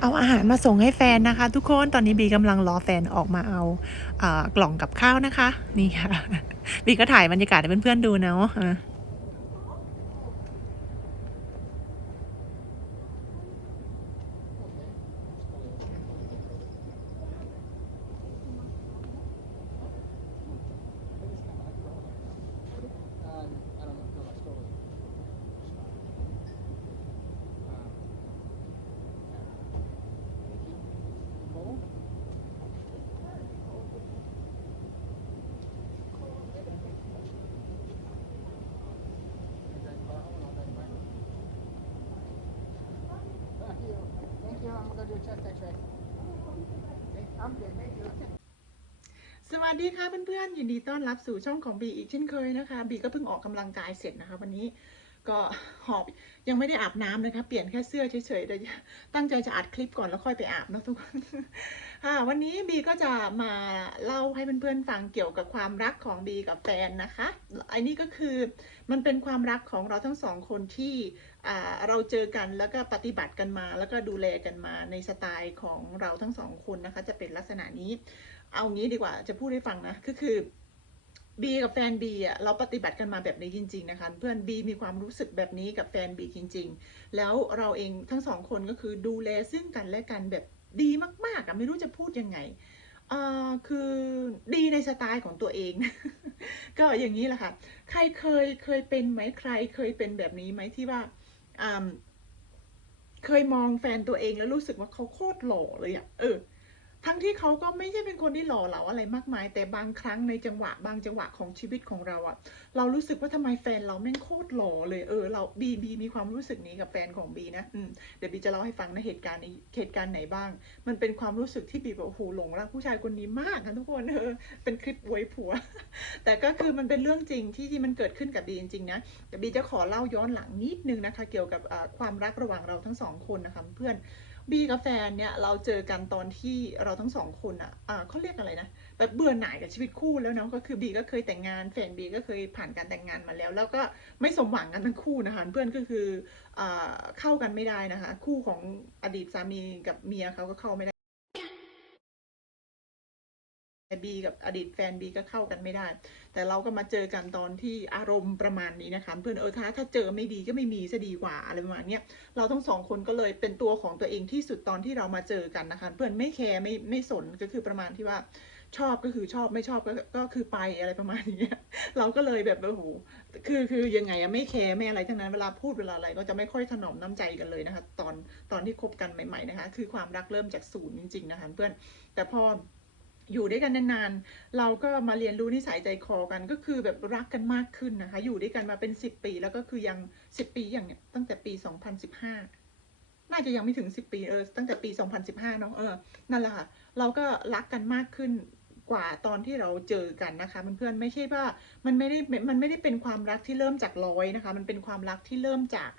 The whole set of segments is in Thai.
เอาอาหารมาส่งให้แฟนนะคะ ทุกคนตอนนี้บีกำลังรอแฟนออกมาเอาอากล่องกับข้าวนะคะ นี่ค่ะ บีก็ถ่ายบรรยากาศให้เพื่อนๆดูเนาะ วัสดีค่ะเพื่อนๆยินดีต้อนรับสู่ช่องของบีอีกเช่นเคยนะคะบีก็เพิ่งออกกำลังกายเสร็จนะคะ วันนี้ก็หอบยังไม่ได้อาบน้ำนะคะเปลี่ยนแค่เสื้อเฉยๆแต่ตั้งใจจะอัดคลิปก่อนแล้วค่อยไปอาบนะทุกคนค่ะวันนี้บีก็จะมาเล่าให้เพื่อนๆฟังเกี่ยวกับความรักของบีกับแฟนนะคะอันนี้ก็คือมันเป็นความรักของเราทั้งสองคนที่เราเจอกันแล้วก็ปฏิบัติกันมา แล้วก็ดูแลกันมาในสไตล์ของเราทั้งสองคนนะคะ จะเป็นลักษณะนี้ เอางี้ดีกว่าจะพูดให้ฟังนะก็คือบีกับแฟนบีอะเราปฏิบัติกันมาแบบนี้จริง ๆ นะคะ เพื่อนบีมีความรู้สึกแบบนี้กับแฟนบีจริง ๆ แล้วเราเองทั้งสองคนก็คือดูแลซึ่งกันและกันแบบดีมากๆอะไม่รู้จะพูดยังไงอ่าคือดีในสไตล์ของตัวเอง ก็อย่างนี้แหละค่ะ ใครเคยเคยเป็นไหมใครเคยเป็นแบบนี้ไหมที่ว่าอ่าเคยมองแฟนตัวเองแล้วรู้สึกว่าเขาโคตรหล่อเลยอะเออ ทั้งที่เขาก็ไม่ใช่เป็นคนที่หล่อเหลาอะไรมากมาย แต่บางครั้งในจังหวะ บางจังหวะของชีวิตของเราอะเรารู้สึกว่าทำไมแฟนเราแม่งโคตรหล่อเลยเออเราบีบีมีความรู้สึกนี้กับแฟนของบีนะอืมเดี๋ยวบีจะเล่าให้ฟังในะเหตุการณ์นี้เหตุการณ์ไหนบ้าง มันเป็นความรู้สึกที่บีแบบโอ้โหหลงรักผู้ชายคนนี้มากนะทุกคนเออเป็นคลิปอวยผัว แต่ก็คือมันเป็นเรื่องจริงที่ที่มันเกิดขึ้นกับบีจริงๆนะแต่บีจะขอเล่าย้อนหลังนิดนึงนะคะ เกี่ยวกับความรักระหว่างเราทั้งสองคนนะคะเพื่อน บีกับแฟนเนี่ยเราเจอกันตอนที่เราทั้งสองคนอะอ่าเขาเรียกอะไรนะแบบเบื่อหน่ายกับชีวิตคู่แล้วเนาะก็คือบีก็เคยแต่งงานแฟนบีก็เคยผ่านการแต่งงานมาแล้ว แล้วก็ไม่สมหวังกันทั้งคู่นะคะเพื่อนก็คืออเข้ากันไม่ได้นะคะ คู่ของอดีตสามีกับเมียเขาก็เข้าไม่ได้ บีกับอดีตแฟนบีก็เข้ากันไม่ได้ แต่เราก็มาเจอกันตอนที่อารมณ์ประมาณนี้นะคะเพื่อนเออถ้าถ้าเจอไม่ดีก็ไม่มีซะดีกว่าอะไรประมาณนี้เราทั้งสองคนก็เลยเป็นตัวของตัวเองที่สุดตอนที่เรามาเจอกันนะคะเพื่อนไม่แคร์ไม่ไม่สนก็คือประมาณที่ว่าชอบก็คือชอบไม่ชอบก็ก็คือไปอะไรประมาณนี้เราก็เลยแบบโอ้โหคือคือยังไงอะไม่แคร์ไม่อะไรทั้งนั้นเวลาพูดเวลาอะไรก็จะไม่ค่อยถนอมน้ำใจกันเลยนะคะ ตอนตอนที่คบกันใหม่ ๆนะคะ คือความรักเริ่มจากศูนย์จริง ๆนะคะ เพื่อนแต่พอ อยู่ด้วยกันนานๆ เราก็มาเรียนรู้นิสัยใจคอกันก็คือแบบรักกันมากขึ้นนะคะ อยู่ด้วยกันมาเป็นสิบปี แล้วก็คือยังสิบปีอย่างเนี้ยตั้งแต่ปีสองพันสิบห้าน่าจะยังไม่ถึงสิบปีเออตั้งแต่ปีสองพันสิบห้าเนาะเออนั่นแหละค่ะเราก็รักกันมากขึ้นกว่าตอนที่เราเจอกันนะคะเพื่อนๆไม่ใช่ว่ามันไม่ได้มันไม่ได้เป็นความรักที่เริ่มจากร้อยนะคะ มันเป็นความรักที่เริ่มจาก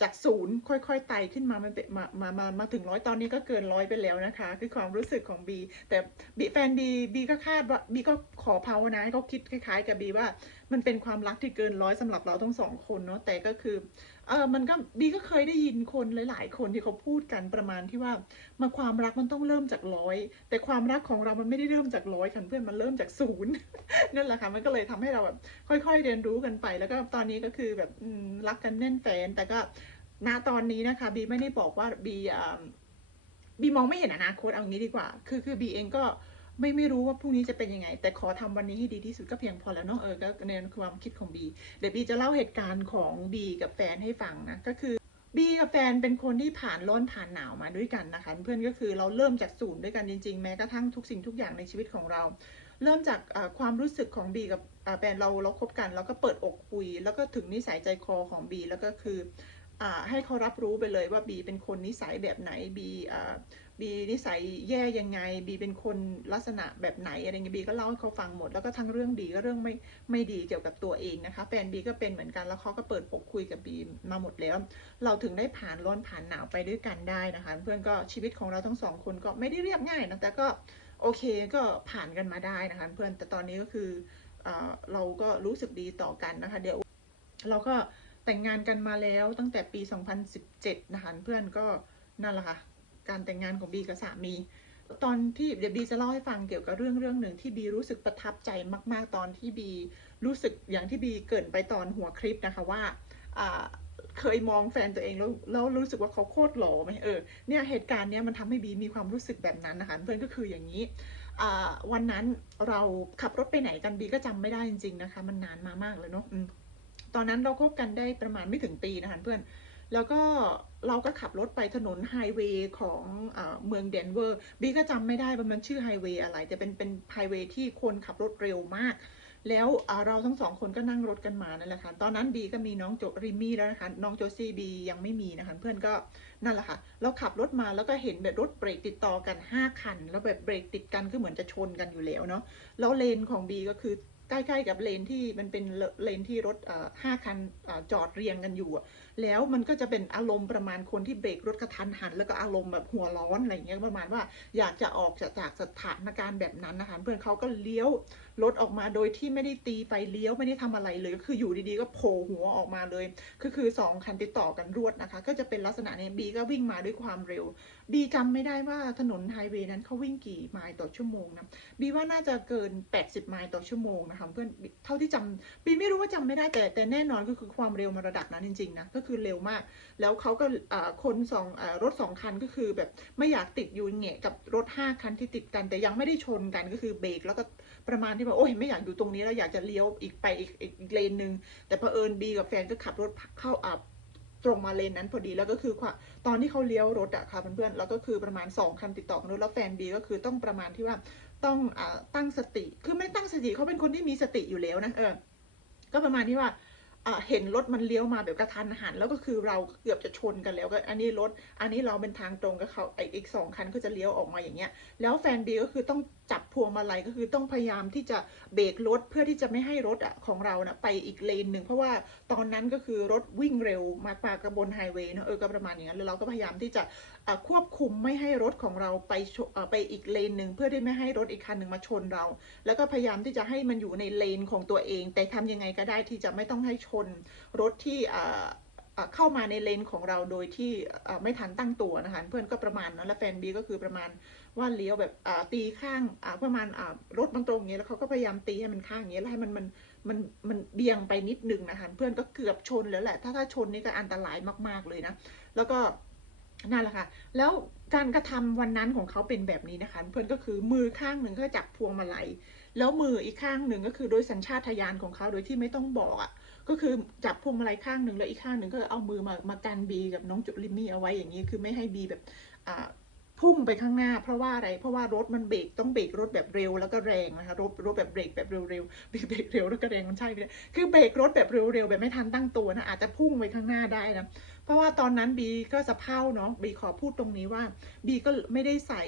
จากศูนย์ค่อยๆไต่ขึ้นมามันเป็นมามามามาถึงร้อยตอนนี้ก็เกินร้อยไปแล้วนะคะ คือความรู้สึกของบีแต่บีแฟนบีบีก็คาดว่าบีก็ขอภาวนาให้เขาคิดคล้ายๆ กับบีว่า มันเป็นความรักที่เกินร้อยสำหรับเราทั้งสองคนเนาะแต่ก็คือ เออมันก็บีก็เคยได้ยินคนหลาย ๆ คนที่เขาพูดกันประมาณที่ว่ามาความรักมันต้องเริ่มจากร้อย แต่ความรักของเรามันไม่ได้เริ่มจากร้อยค่ะเพื่อนมันเริ่มจากศูนย์นั่นแหละค่ะมันก็เลยทำให้เราแบบค่อย ๆ เรียนรู้กันไป แล้วก็ตอนนี้ก็คือแบบรักกันแน่นแฟนแต่ก็ณตอนนี้นะคะบีไม่ได้บอกว่าบีบีมองไม่เห็นอนาคตเอางี้ดีกว่า คือคือบีเองก็ ไม่ไม่รู้ว่าพรุ่งนี้จะเป็นยังไง แต่ขอทำวันนี้ให้ดีที่สุดก็เพียงพอแล้วเนาะเออก็ในความคิดของบีเดี๋ยวบีจะเล่าเหตุการณ์ของบีกับแฟนให้ฟังนะก็คือบีกับแฟนเป็นคนที่ผ่านร้อนผ่านหนาวมาด้วยกันนะคะ เพื่อนก็คือเราเริ่มจากศูนย์ด้วยกันจริงๆ แม้กระทั่งทุกสิ่งทุกอย่างในชีวิตของเรา เริ่มจากความรู้สึกของบีกับแฟนเราเราคบกัน แล้วก็เปิดอกคุย แล้วก็ถึงนิสัยใจคอของบีแล้วก็คือ ให้เขารับรู้ไปเลยว่าบีเป็นคนนิสัยแบบไหนบีบีนิสัยแย่ยังไงบีเป็นคนลักษณะแบบไหนอะไรเงี้ยบีก็เล่าให้เขาฟังหมด แล้วก็ทั้งเรื่องดีก็เรื่องไม่ไม่ดีเกี่ยวกับตัวเองนะคะแฟนบีก็เป็นเหมือนกันแล้วเขาก็เปิดอกคุยกับบีมาหมดแล้ว เราถึงได้ผ่านร้อนผ่านหนาวไปด้วยกันได้นะคะ เพื่อนก็ชีวิตของเราทั้งสองคนก็ไม่ได้เรียบง่ายนะแต่ก็โอเคก็ผ่านกันมาได้นะคะ เพื่อนแต่ตอนนี้ก็คืออเราก็รู้สึกดีต่อกันนะคะ เดี๋ยวเราก็ แต่งงานกันมาแล้วตั้งแต่ปี 2017 นะคะเพื่อนก็นั่นแหละค่ะการแต่งงานของบีกับสามี ตอนที่เดี๋ยวบีจะเล่าให้ฟังเกี่ยวกับเรื่องเรื่องหนึ่งที่บีรู้สึกประทับใจมาก ๆ ตอนที่บีรู้สึกอย่างที่บีเกินไปตอนหัวคลิปนะคะว่าเคยมองแฟนตัวเองแล้วแล้วรู้สึกว่าเขาโคตรหล่อไหมเออเนี่ยเหตุการณ์เนี้ยมันทำให้บีมีความรู้สึกแบบนั้นนะคะเพื่อนก็คืออย่างนี้วันนั้นเราขับรถไปไหนกันบีก็จำไม่ได้จริง ๆนะคะ มันนานมามากเลยเนาะ ตอนนั้นเราคบกันได้ประมาณไม่ถึงปีนะคะเพื่อน แล้วก็เราก็ขับรถไปถนนไฮเวย์ของอเมืองเดนเวอร์บีก็จำไม่ได้ว่ามันชื่อไฮเวย์อะไรแต่เป็นเป็นไฮเวย์ที่คนขับรถเร็วมาก แล้วเราทั้งสองคนก็นั่งรถกันมานั่นแหละค่ะ ตอนนั้นบีก็มีน้องโจริมี่แล้วนะคะ น้องโจซี่บียังไม่มีนะคะเพื่อนก็นั่นแหละค่ะ เราขับรถมาแล้วก็เห็นแบบรถเบรกติดต่อกัน 5 คัน แล้วแบบเบรกติดกันก็เหมือนจะชนกันอยู่แล้วเนาะ แล้วเลนของบีก็คือ ใกล้ๆกับเลนที่มันเป็นเลนที่รถห้าคันอจอดเรียงกันอยู่อะ แล้วมันก็จะเป็นอารมณ์ประมาณคนที่เบรกรถกระทันหัน แล้วก็อารมณ์แบบหัวร้อนอะไรอย่างเงี้ยประมาณว่าอยากจะออกจากจากสถานการณ์แบบนั้นนะคะเพื่อนเขาก็เลี้ยวรถออกมาโดยที่ไม่ได้ตีไฟเลี้ยวไม่ได้ทำอะไรเลยก็คืออยู่ดีๆก็โผล่หัวออกมาเลย ก็คือสองคันติดต่อกันรวดนะคะ ก็จะเป็นลักษณะเนี้บีก็วิ่งมาด้วยความเร็วบีจำไม่ได้ว่าถนนไฮเวย์นั้นเขาวิ่งกี่ไมล์ต่อชั่วโมงนะบีว่าน่าจะเกิน 80 ไมล์ต่อชั่วโมงนะคะเพื่อนเท่าที่จำปีไม่รู้ว่าจำไม่ได้แต่แต่แน่นอนก็คือความเร็วมันระดับนั้นจริงๆนะก็คือเร็วมาก แล้วเขาก็คนสองอรถสองคันก็คือแบบไม่อยากติดอยู่แงะกับรถห้าคันที่ติดกัน แต่ยังไม่ได้ชนกันก็คือเบรกแล้วก็ประมาณที่ว่าโอ้ยไม่อยากอยู่ตรงนี้แล้วอยากจะเลี้ยวอีกไปอีกอีกอกเลนหนึ่งแต่เผอิญบีกับแฟนก็ขับรถเข้าอับตรงมาเลนนั้นพอดีแล้วก็คือว่าตอนที่เขาเลี้ยวรถอะค่ะเพื่อนๆแล้วก็คือประมาณสองคันติดต่อกันแล้วแฟนบีก็คือต้องประมาณที่ว่าต้องอตั้งสติ คือไม่ตั้งสติเขาเป็นคนที่มีสติอยู่แล้วนะเออ ก็ประมาณที่ว่า เห็นรถมันเลี้ยวมาแบบกระทันหันแล้วก็คือเราเกือบจะชนกันแล้วก็อันนี้รถอันนี้เราเป็นทางตรงกับเขาไออีกสองคันก็จะเลี้ยวออกมาอย่างเงี้ยแล้วแฟนบีก็คือต้อง จับพวงมาลัยก็คือต้องพยายามที่จะเบรกรถเพื่อที่จะไม่ให้รถอะของเรานะไปอีกเลนหนึ่งเพราะว่าตอนนั้นก็คือรถวิ่งเร็วมากๆกับบนไฮเวย์เนอะเออก็ประมาณอย่างนั้นแล้วเราก็พยายามที่จะควบคุมไม่ให้รถของเราไปอ่อไปอีกเลนหนึ่งเพื่อที่ไม่ให้รถอีกคันหนึ่งมาชนเรา แล้วก็พยายามที่จะให้มันอยู่ในเลนของตัวเอง แต่ทำยังไงก็ได้ที่จะไม่ต้องให้ชนรถที่อ่าเข้ามาในเลนของเราโดยที่ไม่ทันตั้งตัวนะคะเพื่อนก็ประมาณนั้นแล้วแฟนบีก็คือประมาณ ว่าเลี้ยวแบบตีข้างประมาณรถมันตรงอย่างเงี้ยแล้วเขาก็พยายามตีให้มันข้างอย่างเงี้ยแล้วให้มันมันมันมันเบี่ยงไปนิดนึงนะคะเพื่อนก็เกือบชนแล้วแหละ ถ้าถ้าชนนี่ก็อันตรายมากๆเลยนะ แล้วก็นั่นแหละค่ะ แล้วการกระทำวันนั้นของเขาเป็นแบบนี้นะคะ เพื่อนก็คือมือข้างหนึ่งก็จับพวงมาลัยแล้วมืออีกข้างหนึ่งก็คือโดยสัญชาตญาณของเขาโดยที่ไม่ต้องบอกอะก็คือจับพวงมาลัยข้างหนึ่งแล้วอีกข้างหนึ่งก็เอามือมามากันบีกับน้องจุลิมมี่เอาไว้อย่างนี้คือไม่ให้บีแบบอ่า พุ่งไปข้างหน้าเพราะว่าอะไร เพราะว่ารถมันเบรกต้องเบรกรถแบบเร็วแล้วก็แรงนะคะรถรถแบบเบรกแบบเร็วเบรกเบรกเร็วแล้วก็แรงมันใช่ไหมคือเบรกรถแบบเร็วๆแบบไม่ทันตั้งตัวนะอาจจะพุ่งไปข้างหน้าได้นะเพราะว่าตอนนั้นบีก็สะเพร่าเนาะบีขอพูดตรงนี้ว่าบีก็ไม่ได้ใส่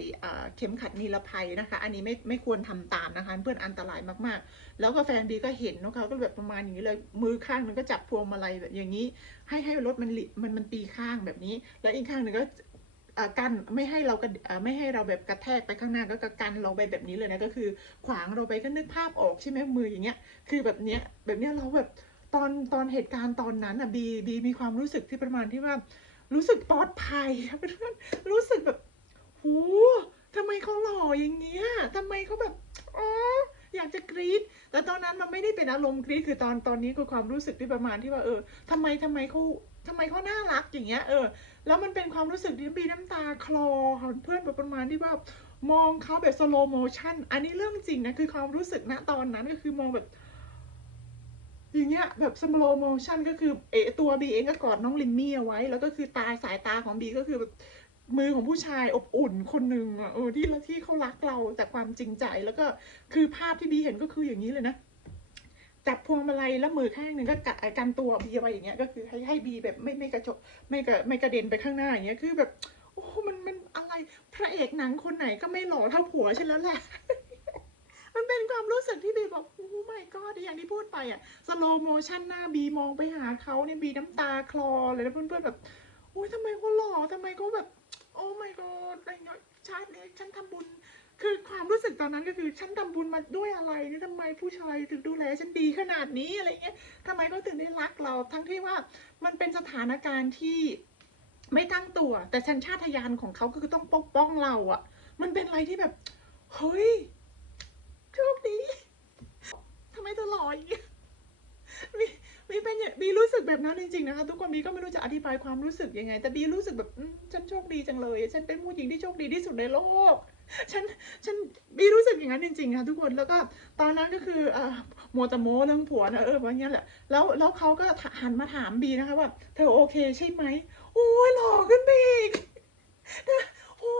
เข็มขัดนิรภัยนะคะ อันนี้ไม่ไม่ควรทำตามนะคะเพื่อนอันตรายมากๆ แล้วก็แฟนบีก็เห็นเนาะเขาก็แบบประมาณอย่างนี้เลยมือข้างหนึงก็จับพวงมาลัยแบบอย่างนี้ ให้ให้รถมันมันมันตีข้างแบบนี้ แล้วอีกข้างหนึ่งก็ กันไม่ให้เรากระไม่ให้เราแบบกระแทกไปข้างหน้าก็กันเราไปแบบนี้เลยนะก็คือ ขวางเราไปก็นึกภาพออกใช่ไหมมืออย่างเงี้ยคือแบบเนี้ยแบบเนี้ยเราแบบตอนตอนเหตุการณ์ตอนนั้นอะบีบีมีความรู้สึกที่ประมาณที่ว่า รู้สึกปลอดภัยครับเพื่อนรู้สึกแบบโหทำไมเขาหล่ออย่างเงี้ยทำไมเขาแบบอ๋อ อยากจะกรี๊ดแต่ตอนนั้นมันไม่ได้เป็นอารมณ์กรี๊ดคือตอนตอนนี้คือความรู้สึกที่ประมาณที่ว่าเออทำไมทำไมเขาทำไมเขาน่ารักอย่างเงี้ยเออแล้วมันเป็นความรู้สึกที่บีน้ำตาคลอค่ะเพื่อนแบบประมาณที่ว่ามองเขาแบบสโลโมชันอันนี้เรื่องจริงนะคือความรู้สึกณตอนนั้นก็คือมองแบบอย่างเงี้ยแบบสโลโมชันก็คือเออตัวบีเองก็กอดน้องลิมมี่เอาไว้ แล้วก็คือตาสายตาของบีก็คือแบบ มือของผู้ชายอบอุ่นคนหนึ่งอะเออที่ที่เขารักเราจากความจริงใจแล้วก็คือภาพที่บีเห็นก็คืออย่างนี้เลยนะจับพวงมาลัยแล้วมือข้างหนึ่งก็กัดกันตัวบีไว้อย่างเงี้ยก็คือให้ให้บีแบบไม่ไม่กระจกไม่กระไม่กระเด็นไปข้างหน้าอย่างเงี้ยคือแบบโอ้โหมันมันอะไรพระเอกหนังคนไหนก็ไม่หล่อเท่าผัวฉันแล้วแหละมันเป็นความรู้สึกที่บีบอกโอ้ไม่ก็อย่างที่พูดไปอะสโลโมชั่นหน้าบีมองไปหาเขาเนี่ยบีน้ำตาคลอเลยแล้วเพื่อนๆแบบโอ้ยทำไมเขาหล่อทำไมเขาแบบ โอ้ไม่ก็อะไรเงี้ยชาตินี้ฉันทำบุญ คือความรู้สึกตอนนั้นก็คือฉันทำบุญมาด้วยอะไรนี่ทำไมผู้ชายถึงดูแลฉันดีขนาดนี้อะไรเงี้ยทำไมเขาถึงได้รักเราทั้งที่ว่ามันเป็นสถานการณ์ที่ไม่ตั้งตัว แต่สัญชาตญาณของเขาก็คือต้องปกป้องเราอะมันเป็นอะไรที่แบบ เฮ้ยโชคดีทำไมเธอหล่ออย่างเงี้ย มีเป็นบีรู้สึกแบบนั้นจริงๆนะคะทุกคนบีก็ไม่รู้จะอธิบายความรู้สึกยังไง แต่บีรู้สึกแบบฉันโชคดีจังเลย ฉันเป็นผู้หญิงที่โชคดีที่สุดในโลกฉันฉันบีรู้สึกอย่างนั้นจริงๆค่ะทุกคนแล้วก็ตอนนั้นก็คืออ่ามัวแต่โม้เรื่องผัวนะเออว่างี้แหละแล้วแล้วเขาก็หันมาถามบีนะคะว่า เธอโอเคใช่ไหมโอ้ยหล่อขึ้นไปอีกโอ้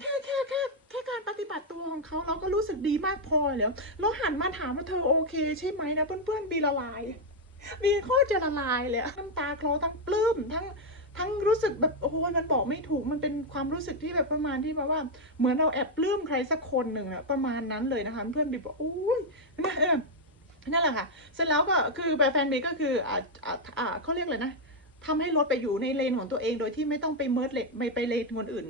แค่แค่แค่แค่การปฏิบัติตัวของเขาเราก็รู้สึกดีมากพอแล้วแล้วหันมาถามว่าเธอโอเคใช่ไหมนะเพื่อนๆบีละลาย บีโคตรจะละลายเลยอะน้ำตาคลอทั้งปลื้มทั้งทั้งรู้สึกแบบโอ้โหมันบอกไม่ถูกมันเป็นความรู้สึกที่แบบประมาณที่แบบว่า เหมือนเราแอบปลื้มใครสักคนหนึ่งอะประมาณนั้นเลยนะคะ เพื่อนบีบอกโอ้ยนั่นแหละค่ะ เสร็จแล้วก็คือแฟนบีก็คืออ่าอ่าเขาเรียกเลยนะทำให้รถไปอยู่ในเลนของตัวเองโดยที่ไม่ต้องไปเมิร์ดเลนไม่ไปเลนคนอื่น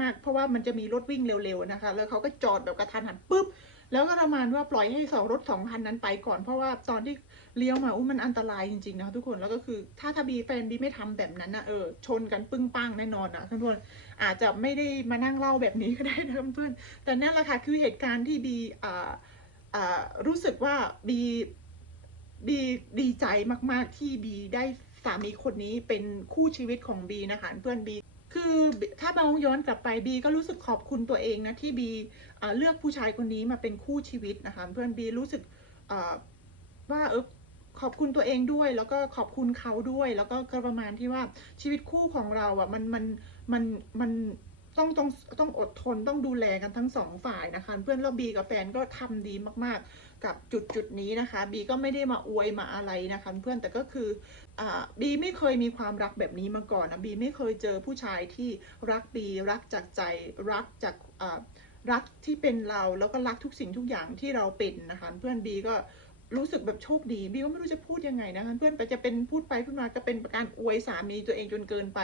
มาก เพราะว่ามันจะมีรถวิ่งเร็วๆนะคะ แล้วเขาก็จอดแบบกระทันหันปุ๊บ แล้วก็ประมาณว่าปล่อยให้สองรถสองคันนั้นไปก่อน เพราะว่าตอนที่ เลี้ยวมาอุ้มันอันตรายจริงๆนะคะทุกคนแล้วก็คือถ้าถ้าบีแฟนบีไม่ทำแบบนั้นนะเออชนกันปึ้งปังแน่นอนนะทุกคนอาจจะไม่ได้มานั่งเล่าแบบนี้ก็ได้นะเพื่อนแต่นั่นแหละค่ะคือเหตุการณ์ที่บีอ่าอ่ารู้สึกว่าบีบีดีใจมากๆที่บีได้สามีคนนี้เป็นคู่ชีวิตของบีนะคะเพื่อนบีคือถ้ามองย้อนกลับไปบีก็รู้สึกขอบคุณตัวเองนะที่บีเลือกผู้ชายคนนี้มาเป็นคู่ชีวิตนะคะเพื่อนบีรู้สึกว่าเออ ขอบคุณตัวเองด้วย แล้วก็ขอบคุณเขาด้วย แล้วก็ก็ประมาณที่ว่าชีวิตคู่ของเราอะมันมันมันมันต้องต้องต้องอดทนต้องดูแลกันทั้งสองฝ่ายนะคะ เพื่อนแล้วบีกับแฟนก็ทำดีมากๆ กับจุดจุดนี้นะคะ บีก็ไม่ได้มาอวยมาอะไรนะคะ เพื่อนแต่ก็คืออ่าบีไม่เคยมีความรักแบบนี้มาก่อนนะบีไม่เคยเจอผู้ชายที่รักบีรักจากใจรักจากอ่ารักที่เป็นเราแล้วก็รักทุกสิ่งทุกอย่างที่เราเป็นนะคะ เพื่อนบีก็ รู้สึกแบบโชคดีบีก็ไม่รู้จะพูดยังไงนะคะเพื่อนไปจะเป็นพูดไปพูดมาก็เป็นการอวยสามีตัวเองจนเกินไป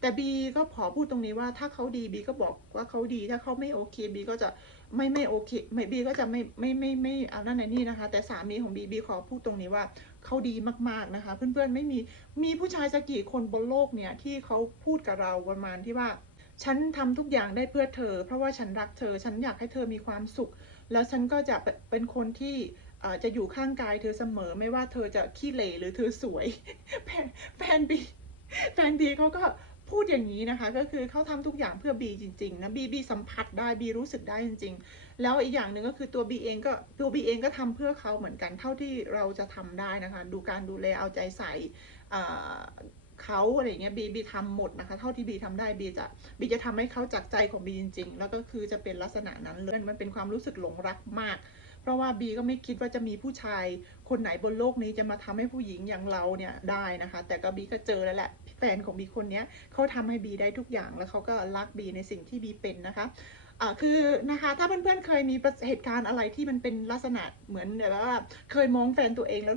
แต่บีก็ขอพูดตรงนี้ว่าถ้าเขาดีบีก็บอกว่าเขาดี ถ้าเขาไม่โอเคบีก็จะไม่ไม่โอเคไม่บีก็จะไม่ไม่ไม่ไม่เอานั่นในนี่นะคะ แต่สามีของบีบีขอพูดตรงนี้ว่าเขาดีมากๆนะคะ เพื่อนๆไม่มีมีผู้ชายสักกี่คนบนโลกเนี่ยที่เขาพูดกับเราประมาณที่ว่า ฉันทำทุกอย่างได้เพื่อเธอ เพราะว่าฉันรักเธอ ฉันอยากให้เธอมีความสุข แล้วฉันก็จะเป็นคนที่ จะอยู่ข้างกายเธอเสมอไม่ว่าเธอจะขี้เหร่หรือเธอสวยแฟนบีแฟนบีเขาก็พูดอย่างนี้นะคะก็คือเขาทำทุกอย่างเพื่อบีจริงๆนะบีบีสัมผัสได้บีรู้สึกได้จริง ๆ แล้วอีกอย่างหนึ่งก็คือตัวบีเองก็ตัวบีเองก็ทำเพื่อเขาเหมือนกันเท่าที่เราจะทำได้นะคะ ดูการดูแลเอาใจใส่เขาอะไรเงี้ยบีบีทำหมดนะคะเท่าที่บีทำได้บีจะบีจะทำให้เขาจากใจของบีจริง ๆ แล้วก็คือจะเป็นลักษณะนั้นเลยมันเป็นความรู้สึกหลงรักมาก เพราะว่าบีก็ไม่คิดว่าจะมีผู้ชายคนไหนบนโลกนี้จะมาทำให้ผู้หญิงอย่างเราเนี่ยได้นะคะ แต่ก็บีก็เจอแล้วแหละแฟนของบีคนนี้เขาทำให้บีได้ทุกอย่างแล้วเขาก็รักบีในสิ่งที่บีเป็นนะคะคือนะคะถ้าเพื่อนๆเคยมีเหตุการณ์อะไรที่มันเป็นลักษณะเหมือนแบบว่าเคยมองแฟนตัวเองแล้ว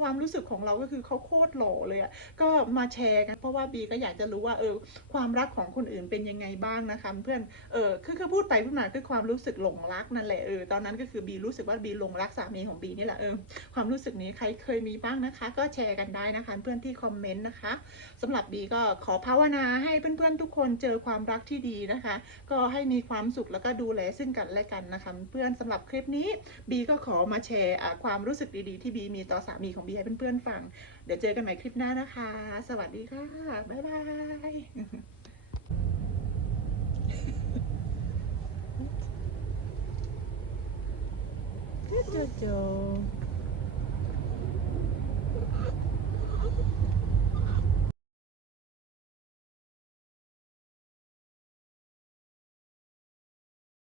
ความรู้สึกของเราก็คือเขาโคตรหล่อเลยอะ่ะก็มาแชร์กันเพราะว่าบีก็อยากจะรู้ว่าเออความรักของคนอื่นเป็นยังไงบ้างนะคะเพื่อนเออคือคือพูดไปพูดมาคือความรู้สึกหลงรักนั่นแหละเออตอนนั้นก็คือบีรู้สึกว่าบีหลงรักสามีของบีนี่แหละเออความรู้สึกนี้ใครเคยมีบ้างนะคะ ก็แชร์กันได้นะคะเพื่อนที่คอมเมนต์นะคะสำหรับบีก็ขอภาวนาให้เพื่อนๆทุกคนเจอความรักที่ดีนะคะ ก็ให้มีความสุขแล้วก็ดูแลซึ่งกันและกันนะคะ เพื่อนสำหรับคลิปนี้บีก็ขอมาแชร์ความรู้สึกดีๆ ที่บีมีต่อสามีของบีให้เพื่อนๆฟัง เดี๋ยวเจอกันใหม่คลิปหน้านะคะ สวัสดีค่ะ บ๊ายบาย Jojo.